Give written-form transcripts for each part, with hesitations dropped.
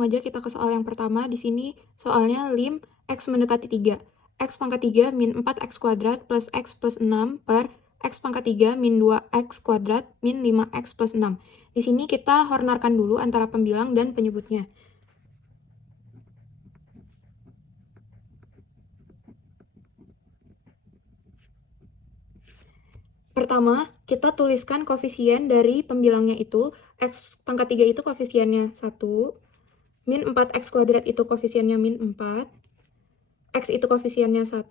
langsung aja kita ke soal yang pertama. Di sini soalnya lim X mendekati 3. X pangkat 3 min 4X kuadrat plus X plus 6 per X pangkat 3 min 2X kuadrat min 5X plus 6. Di sini kita hornarkan dulu antara pembilang dan penyebutnya. Pertama, kita tuliskan koefisien dari pembilangnya itu. X pangkat 3 itu koefisiennya 1. Min 4X kuadrat itu koefisiennya min 4. X itu koefisiennya 1.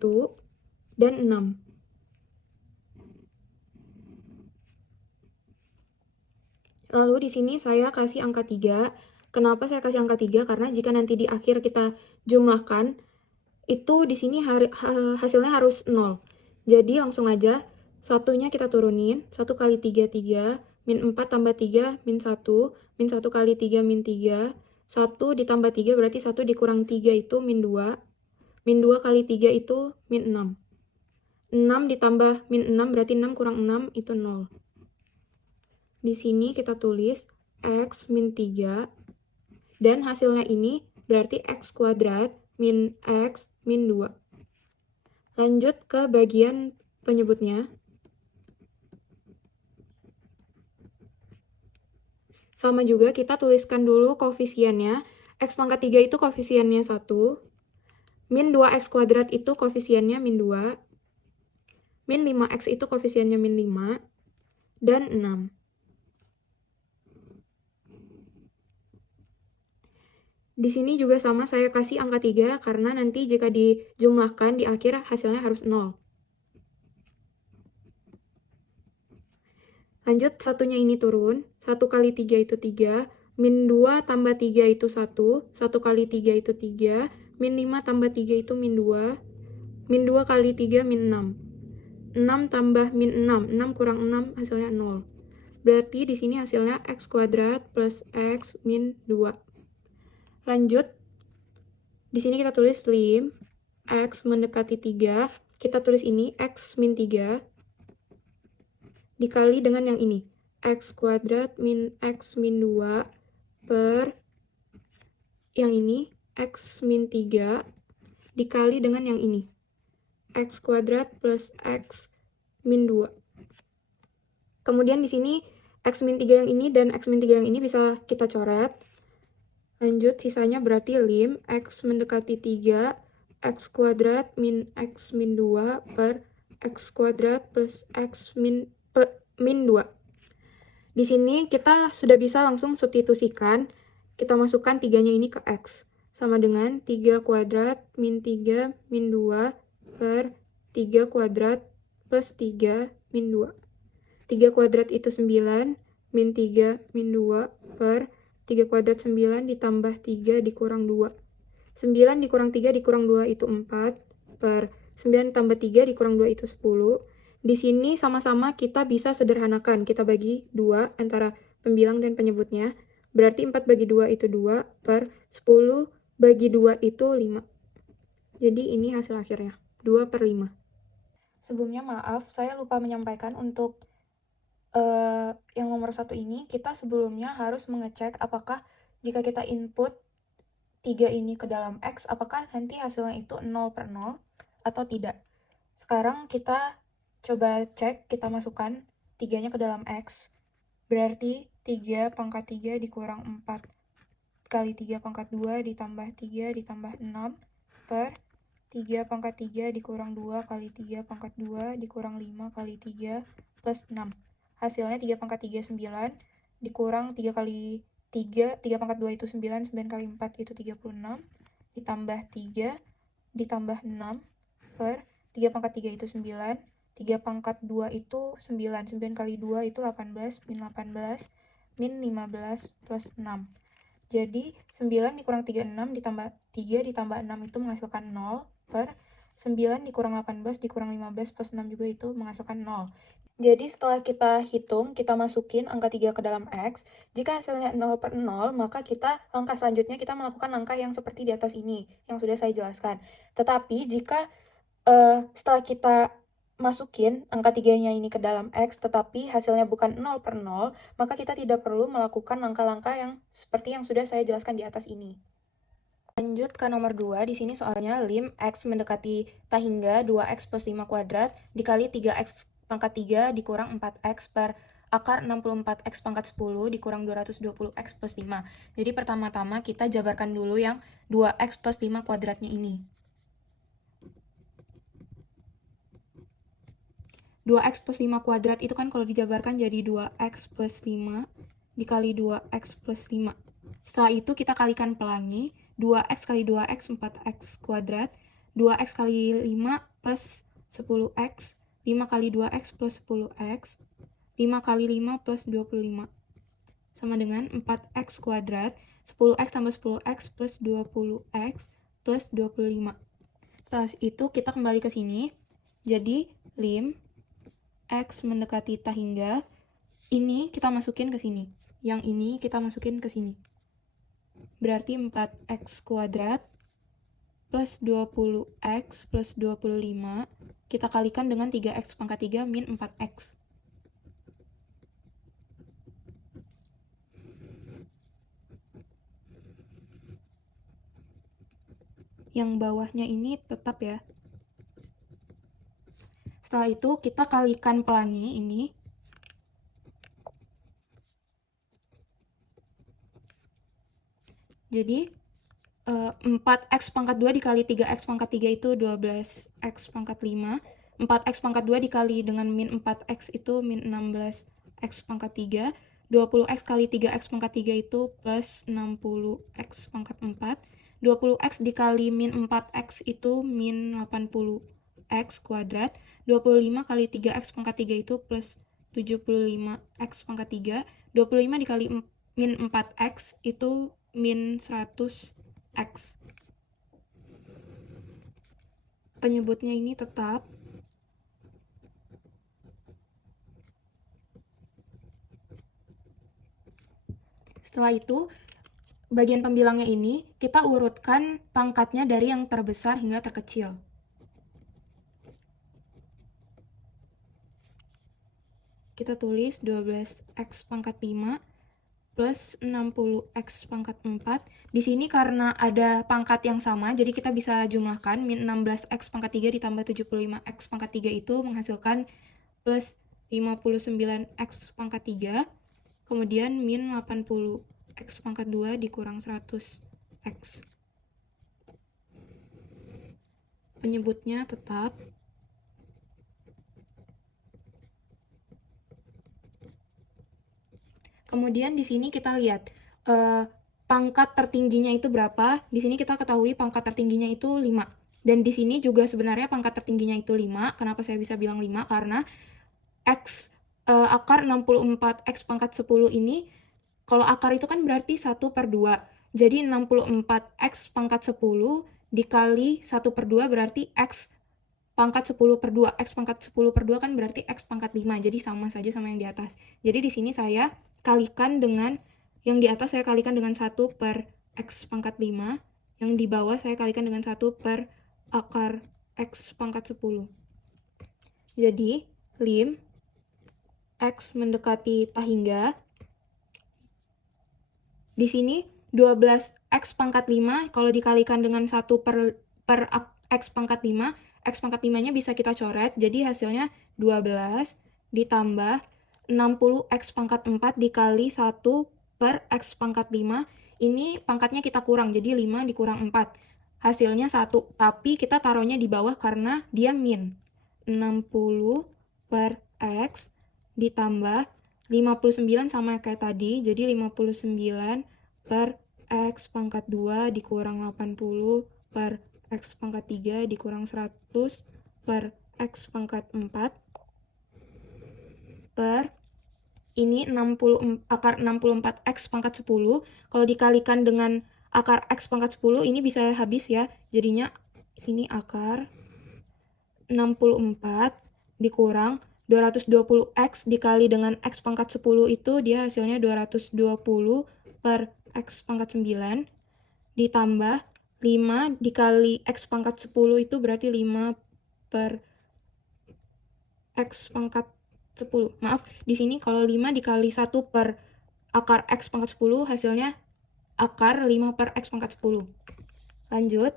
Dan 6. Lalu di sini saya kasih angka 3. Kenapa saya kasih angka 3? Karena jika nanti di akhir kita jumlahkan, itu di sini hasilnya harus 0. Jadi langsung aja, satunya kita turunin. 1 kali 3, 3. Min 4 tambah 3, min 1. Min 1 kali 3, min 3. 1 ditambah 3 berarti 1 dikurang 3 itu min 2. Min 2 kali 3 itu min 6. 6 ditambah min 6 berarti 6 kurang 6 itu 0. Di sini kita tulis X min 3. Dan hasilnya ini berarti X kuadrat min X min 2. Lanjut ke bagian penyebutnya. Sama juga kita tuliskan dulu koefisiennya. X pangkat 3 itu koefisiennya 1. Min 2X kuadrat itu koefisiennya min 2. Min 5X itu koefisiennya min 5. Dan 6. Di sini juga sama, saya kasih angka 3 karena nanti jika dijumlahkan di akhir hasilnya harus 0. Lanjut, satunya ini turun. 1 kali 3 itu 3. Min 2 tambah 3 itu 1. 1 kali 3 itu 3. Min 5 tambah 3 itu min 2. Min 2 kali 3 min 6. 6 tambah min 6. 6 kurang 6 hasilnya 0. Berarti di sini hasilnya X kuadrat plus X min 2. Lanjut, di sini kita tulis lim X mendekati 3. Kita tulis ini X min 3 dikali dengan yang ini. X kuadrat min X min 2 per yang ini X min 3 dikali dengan yang ini. X kuadrat plus X min 2. Kemudian di sini X min 3 yang ini dan X min 3 yang ini bisa kita coret. Lanjut, sisanya berarti lim X mendekati 3, X kuadrat min X min 2 per X kuadrat plus X min 2. Di sini kita sudah bisa langsung substitusikan. Kita masukkan 3-nya ini ke X. Sama dengan 3 kuadrat min 3 min 2 per 3 kuadrat plus 3 min 2. 3 kuadrat itu 9, min 3 min 2 per 3 kuadrat 9 ditambah 3 dikurang 2. 9 dikurang 3 dikurang 2 itu 4 per 9 tambah 3 dikurang 2 itu 10. Di sini sama-sama kita bisa sederhanakan. Kita bagi 2 antara pembilang dan penyebutnya. Berarti 4 bagi 2 itu 2 per 10 bagi 2 itu 5. Jadi ini hasil akhirnya, 2 per 5. Sebelumnya maaf, saya lupa menyampaikan untuk yang nomor 1 ini, kita sebelumnya harus mengecek apakah jika kita input 3 ini ke dalam X, apakah nanti hasilnya itu 0 per 0 atau tidak. Sekarang kita coba cek, kita masukkan 3-nya ke dalam X. Berarti 3 pangkat 3 dikurang 4 kali 3 pangkat 2 ditambah 3 ditambah 6 per 3 pangkat 3 dikurang 2 kali 3 pangkat 2 dikurang 5 kali 3 plus 6. Hasilnya 3 pangkat 3, 9, dikurang 3 kali 3, 3 pangkat 2 itu 9, 9 kali 4 itu 36, ditambah 3, ditambah 6, per 3 pangkat 3 itu 9, 3 pangkat 2 itu 9, 9 kali 2 itu 18, min 18, min 15 plus 6. Jadi 9 dikurang 36 ditambah 3 ditambah 6 itu menghasilkan 0, per 9 dikurang 18 dikurang 15 plus 6 juga itu menghasilkan 0. Jadi setelah kita hitung, kita masukin angka 3 ke dalam X. Jika hasilnya 0 per 0, maka langkah selanjutnya kita melakukan langkah yang seperti di atas ini, yang sudah saya jelaskan. Tetapi jika setelah kita masukin angka 3-nya ini ke dalam X, tetapi hasilnya bukan 0/0, maka kita tidak perlu melakukan langkah-langkah yang seperti yang sudah saya jelaskan di atas ini. Lanjut ke nomor 2, di sini soalnya lim X mendekati tak hingga 2X plus 5 kuadrat dikali 3X pangkat 3 dikurang 4X per akar 64X pangkat 10 dikurang 220X plus 5. Jadi pertama-tama kita jabarkan dulu yang 2X plus 5 kuadratnya ini. 2X plus 5 kuadrat itu kan kalau dijabarkan jadi 2X plus 5 dikali 2X plus 5. Setelah itu kita kalikan pelangi, 2X kali 2X 4X kuadrat, 2X kali 5 plus 10X, 5 kali 2X plus 10X, 5 kali 5 plus 25. Sama dengan 4X kuadrat, 10X tambah 10X plus 20X plus 25. Setelah itu kita kembali ke sini, jadi lim X mendekati tak hingga, ini kita masukin ke sini. Yang ini kita masukin ke sini. Berarti 4X kuadrat plus 20X plus 25, kita kalikan dengan 3X pangkat 3 min 4X. Yang bawahnya ini tetap ya. Setelah itu kita kalikan pelangi ini. Jadi 4X pangkat 2 dikali 3X pangkat 3 itu 12X pangkat 5. 4X pangkat 2 dikali dengan min 4X itu min 16X pangkat 3. 20X kali 3X pangkat 3 itu plus 60X pangkat 4. 20X dikali min 4X itu min 80X kuadrat. 25 kali 3X pangkat 3 itu plus 75X pangkat 3. 25 dikali min 4X itu min 100X. Penyebutnya ini tetap. Setelah itu, bagian pembilangnya ini kita urutkan pangkatnya dari yang terbesar hingga terkecil. Kita tulis 12X pangkat 5 plus 60X pangkat 4. Di sini karena ada pangkat yang sama, jadi kita bisa jumlahkan. Min 16X pangkat 3 ditambah 75X pangkat 3 itu menghasilkan plus 59X pangkat 3. Kemudian min 80X pangkat 2 dikurang 100X. Penyebutnya tetap. Kemudian di sini kita lihat pangkat tertingginya itu berapa. Di sini kita ketahui pangkat tertingginya itu 5. Dan di sini juga sebenarnya pangkat tertingginya itu 5. Kenapa saya bisa bilang 5? Karena X akar 64X pangkat 10 ini, kalau akar itu kan berarti 1/2. Jadi 64X pangkat 10 dikali 1/2 berarti X pangkat 10/2. X pangkat 10/2 kan berarti X pangkat 5. Jadi sama saja sama yang di atas. Jadi di sini saya kalikan dengan yang di atas, saya kalikan dengan 1/X pangkat 5. Yang di bawah saya kalikan dengan 1/akar X pangkat 10. Jadi lim X mendekati tak hingga. Di sini 12X pangkat 5 kalau dikalikan dengan 1/per X pangkat 5, X pangkat 5-nya bisa kita coret, jadi hasilnya 12 ditambah 60X pangkat 4 dikali 1/X pangkat 5. Ini pangkatnya kita kurang, jadi 5 dikurang 4. Hasilnya 1, tapi kita taruhnya di bawah karena dia min. 60/X ditambah 59 sama kayak tadi, jadi 59/X pangkat 2 dikurang 80/X pangkat 3 dikurang 100/X pangkat 4 per ini akar 64X pangkat 10. Kalau dikalikan dengan akar X pangkat 10, ini bisa habis ya. Jadinya sini akar 64 dikurang 220X dikali dengan X pangkat 10 itu dia hasilnya 220/X pangkat 9 ditambah 5 dikali X pangkat 10 itu berarti 5/X X pangkat 10. Maaf, di sini kalau 5 dikali 1 per akar X pangkat 10, hasilnya akar 5 per X pangkat 10. Lanjut,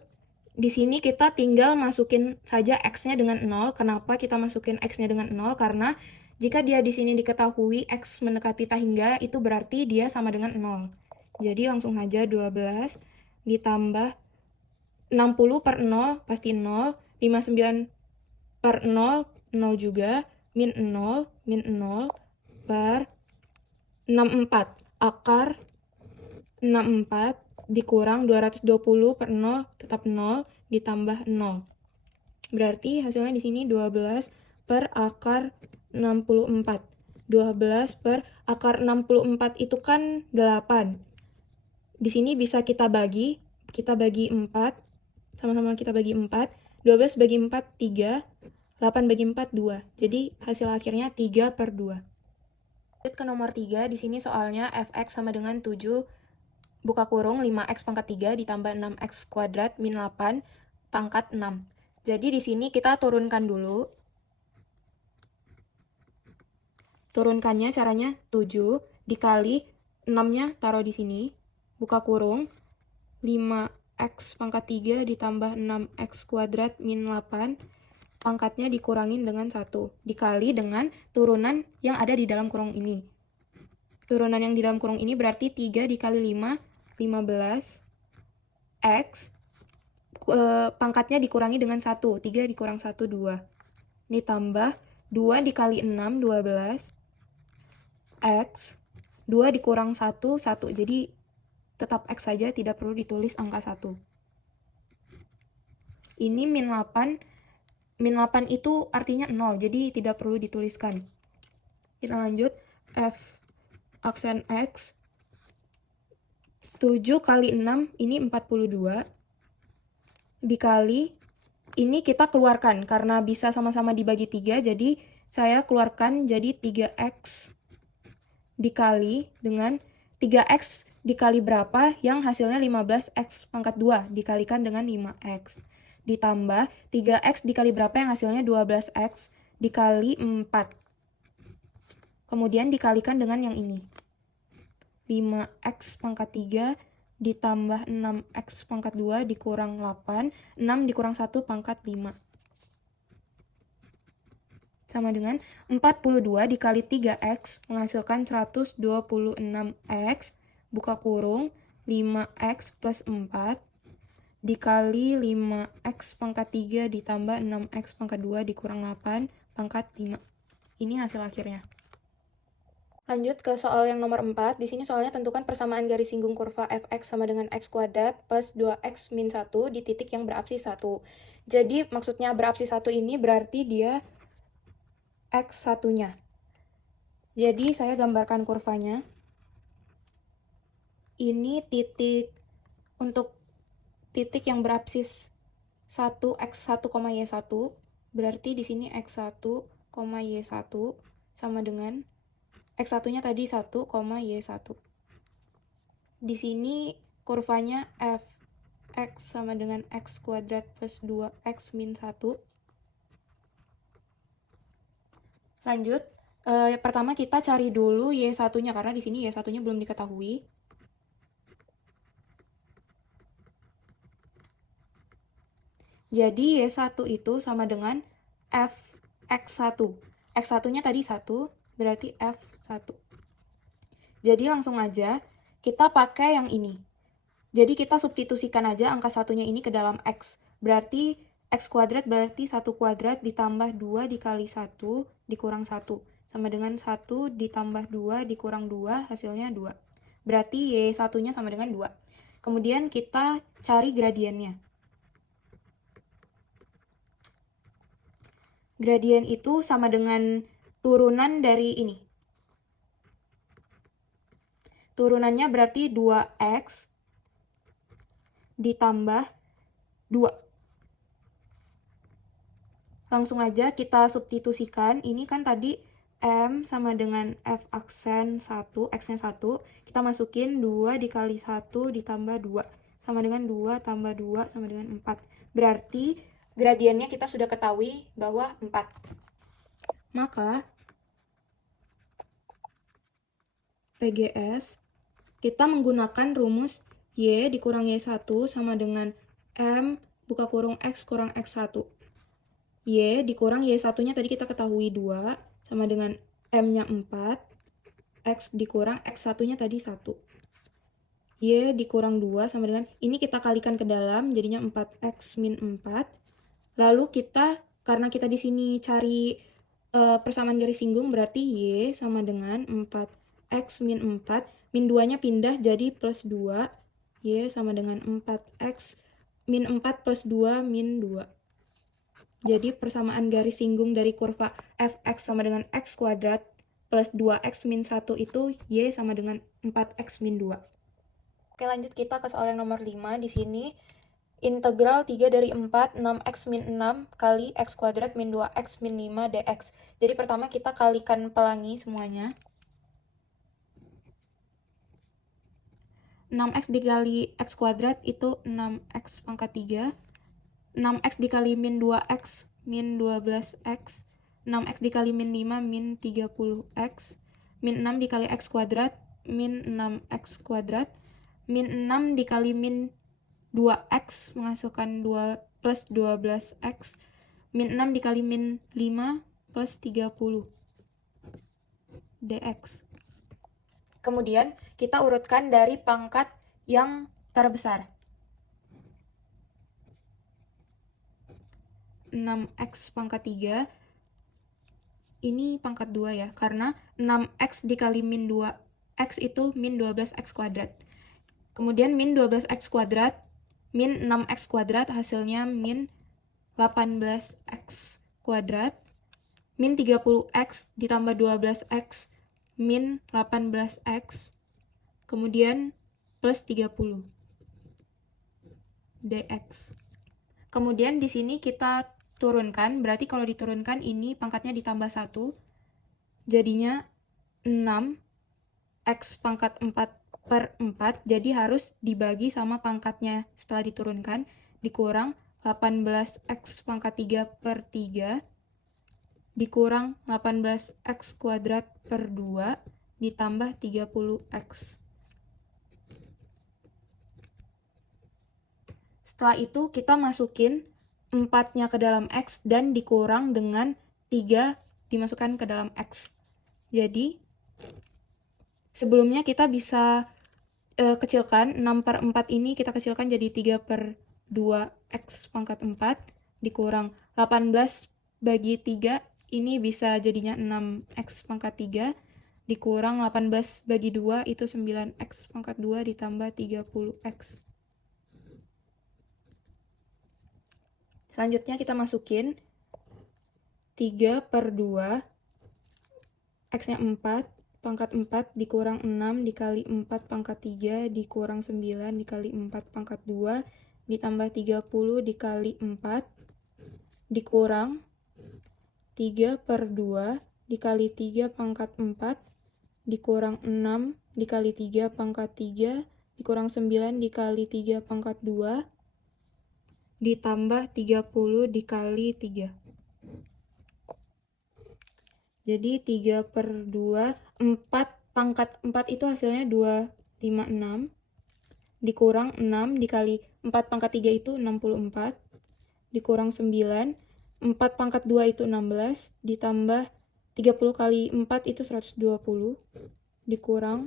di sini kita tinggal masukin saja X-nya dengan 0. Kenapa kita masukin X-nya dengan 0? Karena jika dia di sini diketahui X mendekati tahingga, itu berarti dia sama dengan 0. Jadi langsung saja 12 ditambah 60 per 0, pasti 0. 59 per 0, 0 juga. Min 0 per 64. Akar 64 dikurang 220 per 0, tetap 0, ditambah 0. Berarti hasilnya di sini 12 per akar 64. 12 per akar 64 itu kan 8. Di sini bisa kita bagi 4. Sama-sama kita bagi 4. 12 bagi 4, 3. 8 bagi 4, 2. Jadi hasil akhirnya 3 per 2. Lanjut ke nomor 3, di sini soalnya fx sama dengan 7 buka kurung 5x pangkat 3 ditambah 6x kuadrat min 8 pangkat 6. Jadi di sini kita turunkan dulu. Turunkannya caranya 7 dikali 6-nya taruh di sini. Buka kurung 5x pangkat 3 ditambah 6x kuadrat min 8 pangkatnya dikurangin dengan 1 dikali dengan turunan yang ada di dalam kurung ini. Turunan yang di dalam kurung ini berarti 3 dikali 5, 15 X pangkatnya dikurangi dengan 1. 3 dikurang 1, 2. Ditambah 2 dikali 6, 12 X. 2 dikurang 1, 1. Jadi tetap X saja, tidak perlu ditulis angka 1. Ini min 8. Min 8 itu artinya 0, jadi tidak perlu dituliskan. Kita lanjut. F aksen X 7 kali 6, ini 42, dikali, ini kita keluarkan, karena bisa sama-sama dibagi 3, jadi saya keluarkan jadi 3x, dikali dengan 3x dikali berapa, yang hasilnya 15x pangkat 2, dikalikan dengan 5x, ditambah 3x dikali berapa, yang hasilnya 12x, dikali 4, kemudian dikalikan dengan yang ini. 5x pangkat 3 ditambah 6x pangkat 2 dikurang 8. 6 dikurang 1 pangkat 5. Sama dengan 42 dikali 3x menghasilkan 126x. Buka kurung 5x plus 4 dikali 5x pangkat 3 ditambah 6x pangkat 2 dikurang 8 pangkat 5. Ini hasil akhirnya. Lanjut ke soal yang nomor 4. Di sini soalnya tentukan persamaan garis singgung kurva fx sama dengan x kuadrat plus 2x min 1 di titik yang berapsis 1. Jadi maksudnya berapsis 1 ini berarti dia x satunya. Jadi saya gambarkan kurvanya. Ini titik untuk titik yang berapsis 1 x1, y1. Berarti di sini x1, y1 sama dengan X1-nya tadi 1, Y1. Di sini kurvanya fx sama dengan x kuadrat plus 2x min 1. Lanjut, pertama kita cari dulu Y1-nya, karena di sini Y1-nya belum diketahui. Jadi Y1 itu sama dengan fx1. X1-nya tadi 1, berarti F1. Jadi langsung aja kita pakai yang ini. Jadi kita substitusikan aja angka satunya ini ke dalam X. Berarti X kuadrat berarti 1 kuadrat ditambah 2 dikali 1 dikurang 1. Sama dengan 1 ditambah 2 dikurang 2, hasilnya 2. Berarti Y1-nya sama dengan 2. Kemudian kita cari gradiennya. Gradien itu sama dengan turunan dari ini. Turunannya berarti 2x ditambah 2. Langsung aja kita substitusikan. Ini kan tadi M sama dengan F aksen 1, X-nya 1. Kita masukin 2 dikali 1 ditambah 2. Sama dengan 2 tambah 2 sama dengan 4. Berarti gradiennya kita sudah ketahui bahwa 4. Maka PGS kita menggunakan rumus Y dikurang Y1 sama dengan M buka kurung X kurang X1. Y dikurang Y1-nya tadi kita ketahui 2 sama dengan M-nya 4. X dikurang X1-nya tadi 1. Y dikurang 2 sama dengan, ini kita kalikan ke dalam, jadinya 4X min 4. Lalu kita, karena kita di sini cari persamaan garis singgung, berarti Y sama dengan 4X min 4. Min 2-nya pindah jadi plus 2. Y sama dengan 4X min 4 plus 2 min 2. Jadi persamaan garis singgung dari kurva fx sama dengan x kuadrat plus 2x min 1 itu Y sama dengan 4x min 2. Oke, lanjut kita ke soal yang nomor 5. Di sini integral 3 dari 4, 6x min 6 kali x kuadrat min 2x min 5 dx. Jadi pertama kita kalikan pelangi semuanya. 6x dikali x kuadrat itu 6x pangkat 3. 6x dikali min 2x min 12x. 6x dikali min 5 min 30x. Min 6 dikali x kuadrat min 6x kuadrat. Min 6 dikali min 2x menghasilkan 2 plus 12x. Min 6 dikali min 5 plus 30 dx. Kemudian kita urutkan dari pangkat yang terbesar. 6x pangkat 3. Ini pangkat 2 ya, karena 6x dikali min 2x itu min 12x kuadrat. Kemudian min 12x kuadrat, min 6x kuadrat hasilnya min 18x kuadrat. Min 30x ditambah 12x min 18x, kemudian plus 30 dx. Kemudian di sini kita turunkan, berarti kalau diturunkan ini pangkatnya ditambah 1, jadinya 6x pangkat 4 per 4, jadi harus dibagi sama pangkatnya setelah diturunkan, dikurang 18x pangkat 3 per 3, dikurang 18x kuadrat per 2, ditambah 30x. Setelah itu kita masukin 4-nya ke dalam X dan dikurang dengan 3 dimasukkan ke dalam X. Jadi, sebelumnya kita bisa kecilkan 6 per 4 ini kita kecilkan jadi 3 per 2X pangkat 4 dikurang 18 bagi 3 ini bisa jadinya 6X pangkat 3 dikurang 18 bagi 2 itu 9X pangkat 2 ditambah 30X. Selanjutnya kita masukin 3 per 2 X-nya 4 pangkat 4 dikurang 6 dikali 4 pangkat 3 dikurang 9 dikali 4 pangkat 2 ditambah 30 dikali 4 dikurang 3 per 2 dikali 3 pangkat 4 dikurang 6 dikali 3 pangkat 3 dikurang 9 dikali 3 pangkat 2 ditambah 30 dikali 3. Jadi 3 per 2, 4 pangkat 4 itu hasilnya 256 dikurang 6 dikali 4 pangkat 3 itu 64 dikurang 9, 4 pangkat 2 itu 16, ditambah 30 kali 4 itu 120, dikurang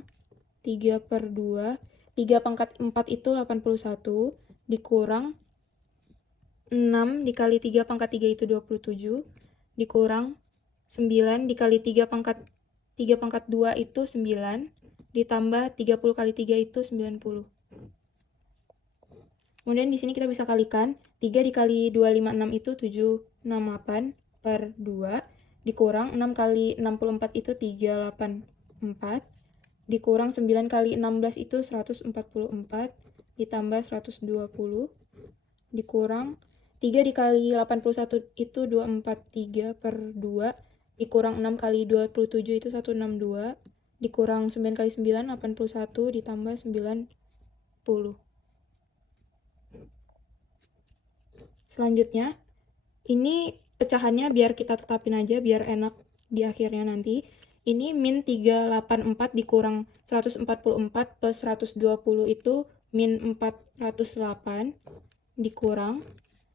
3 per 2, 3 pangkat 4 itu 81, dikurang 6 dikali 3 pangkat 3 itu 27, dikurang 9 dikali 3 pangkat 2 itu 9, ditambah 30 kali 3 itu 90. Kemudian di sini kita bisa kalikan, 3 dikali 256 itu 768 per 2, dikurang 6 kali 64 itu 384, dikurang 9 kali 16 itu 144, ditambah 120, dikurang 3 dikali 81 itu 243 per 2, dikurang 6 kali 27 itu 162, dikurang 9 kali 9, 81, ditambah 90. Selanjutnya, ini pecahannya biar kita tetapin aja, biar enak di akhirnya nanti. Ini min 384 dikurang 144 plus 120 itu min 408 dikurang.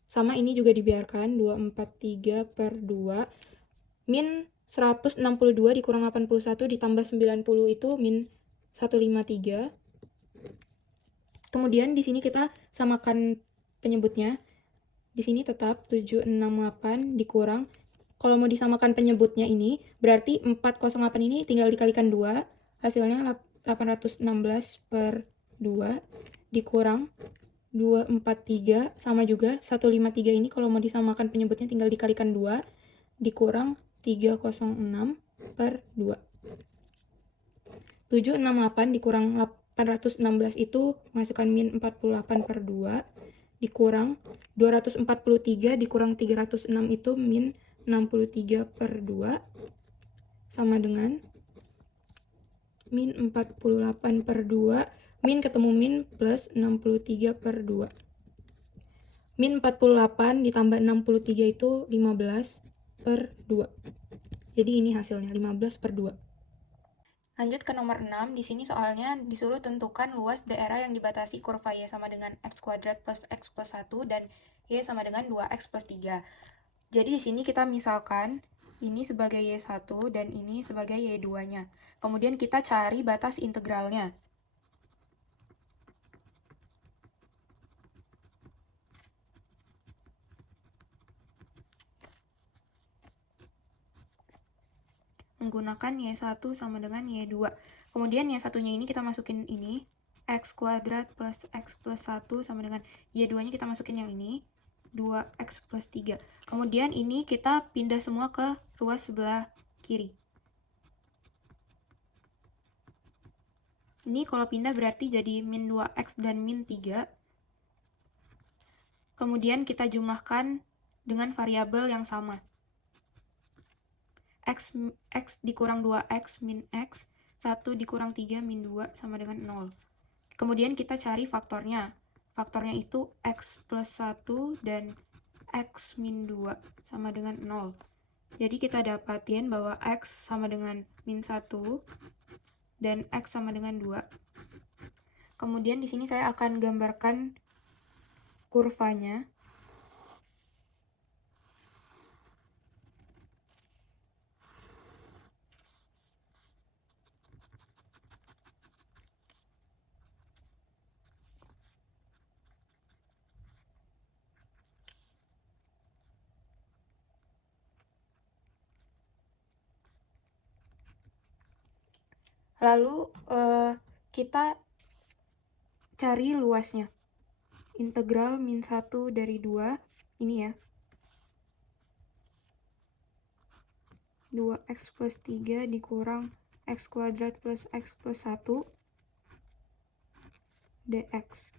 Sama ini juga dibiarkan, 243 per 2. Min 162 dikurang 81 ditambah 90 itu min 153. Kemudian di sini kita samakan penyebutnya. Di sini tetap 768 dikurang. Kalau mau disamakan penyebutnya ini, berarti 408 ini tinggal dikalikan 2. Hasilnya 816 per 2 dikurang 243 sama juga 153 ini kalau mau disamakan penyebutnya tinggal dikalikan 2 dikurang 306 per 2. 768 dikurang 816 itu menghasilkan min 48 per 2 dikurang 243 dikurang 306 itu min 63 per 2 sama dengan min 48 per 2, min ketemu min plus 63 per 2. Min 48 ditambah 63 itu 15 per 2. Jadi ini hasilnya 15 per 2. Lanjut ke nomor 6, di sini soalnya disuruh tentukan luas daerah yang dibatasi kurva y sama dengan x kuadrat plus x plus 1 dan y sama dengan 2x plus 3. Jadi di sini kita misalkan ini sebagai y1 dan ini sebagai y2-nya. Kemudian kita cari batas integralnya. Menggunakan y1 sama dengan y2. Kemudian y1-nya ini kita masukin ini, x kuadrat plus x plus 1 sama dengan y2-nya kita masukin yang ini, 2x plus 3. Kemudian ini kita pindah semua ke ruas sebelah kiri. Ini kalau pindah berarti jadi min 2x dan min 3. Kemudian kita jumlahkan dengan variabel yang sama. X dikurang 2x min x, 1 dikurang 3 min 2 sama dengan 0. Kemudian kita cari faktornya. Faktornya itu x plus 1 dan x min 2 sama dengan 0. Jadi kita dapatin bahwa x sama dengan min 1 dan x sama dengan 2. Kemudian di sini saya akan gambarkan kurvanya. Lalu kita cari luasnya. Integral min 1 dari 2, ini ya. 2x plus 3 dikurang x kuadrat plus x plus 1 dx.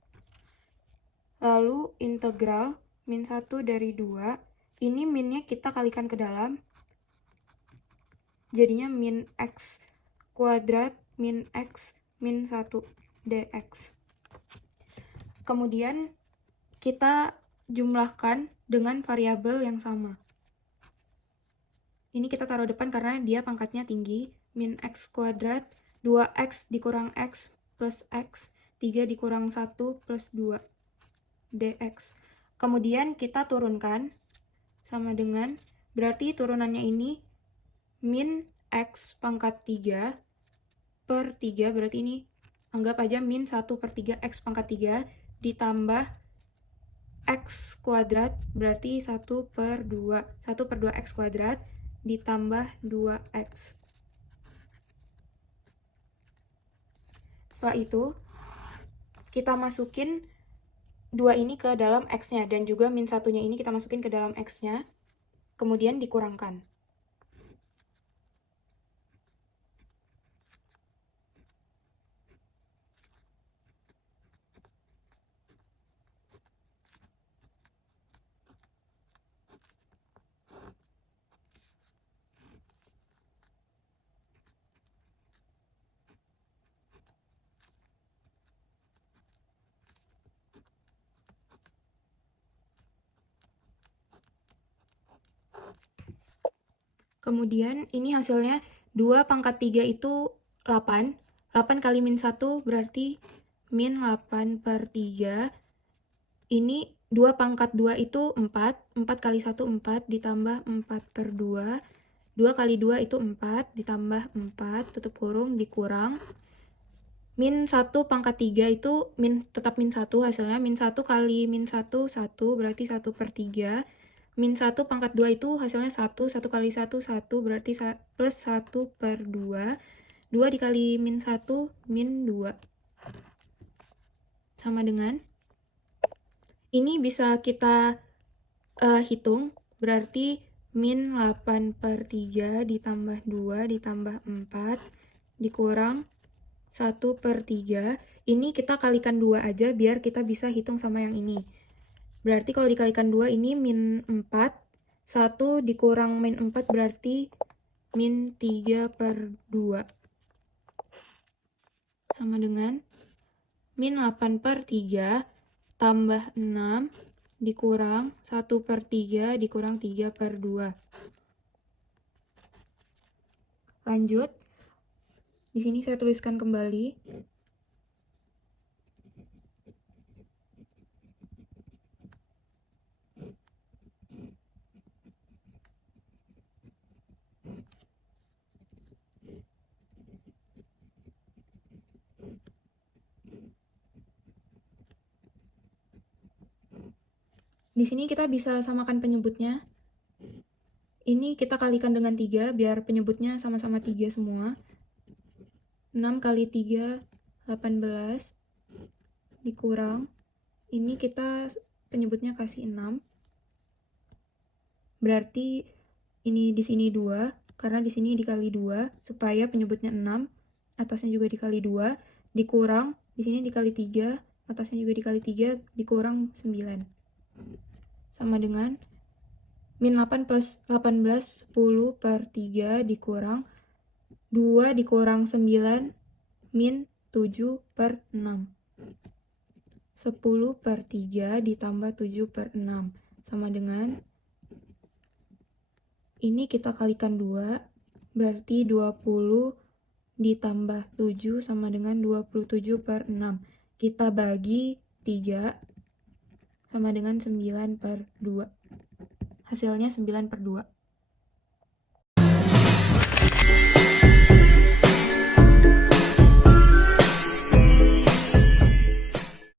Lalu integral min 1 dari 2, ini minnya kita kalikan ke dalam. Jadinya min x kuadrat min x min 1 dx. Kemudian kita jumlahkan dengan variabel yang sama. Ini kita taruh depan karena dia pangkatnya tinggi. Min x kuadrat 2x dikurang x plus x 3 dikurang 1 plus 2 dx. Kemudian kita turunkan sama dengan, berarti turunannya ini min x pangkat 3 per 3, berarti ini anggap aja min 1 per 3 x pangkat 3 ditambah x kuadrat, berarti 1 per 2. 1 per 2 x kuadrat ditambah 2x. Setelah itu, kita masukin 2 ini ke dalam x-nya, dan juga min 1-nya ini kita masukin ke dalam x-nya, kemudian dikurangkan. Kemudian ini hasilnya 2 pangkat 3 itu 8. 8 kali min 1 berarti min 8 per 3. Ini 2 pangkat 2 itu 4. 4 kali 1 4 ditambah 4 per 2. 2 kali 2 itu 4 ditambah 4 tutup kurung dikurang. Min 1 pangkat 3 itu tetap min 1 hasilnya. Min 1 kali min 1 1 berarti 1 per 3. Min 1 pangkat 2 itu hasilnya 1. 1 kali 1 1 berarti plus 1 per 2. 2 dikali min 1 min 2. Sama dengan ini bisa kita hitung, berarti min 8 per 3 ditambah 2 ditambah 4 dikurang 1 per 3. Ini kita kalikan 2 aja biar kita bisa hitung sama yang ini. Berarti kalau dikalikan 2 ini min 4. 1 dikurang min 4 berarti min 3 per 2. Sama dengan min 8 per 3 tambah 6 dikurang 1 per 3 dikurang 3 per 2. Lanjut. Di sini saya tuliskan kembali. Di sini kita bisa samakan penyebutnya. Ini kita kalikan dengan 3 biar penyebutnya sama-sama 3 semua. 6 kali 3 18 dikurang. Ini kita penyebutnya kasih 6. Berarti ini di sini 2 karena di sini dikali 2 supaya penyebutnya 6, atasnya juga dikali 2 dikurang di sini dikali 3, atasnya juga dikali 3 dikurang 9. Sama dengan min 8 plus 18 10 per 3 dikurang 2 dikurang 9 min 7 per 6. 10 per 3 ditambah 7 per 6 sama dengan ini kita kalikan 2 berarti 20 ditambah 7 sama dengan 27 per 6. Kita bagi 3 sama dengan 9 per 2. Hasilnya 9 per 2.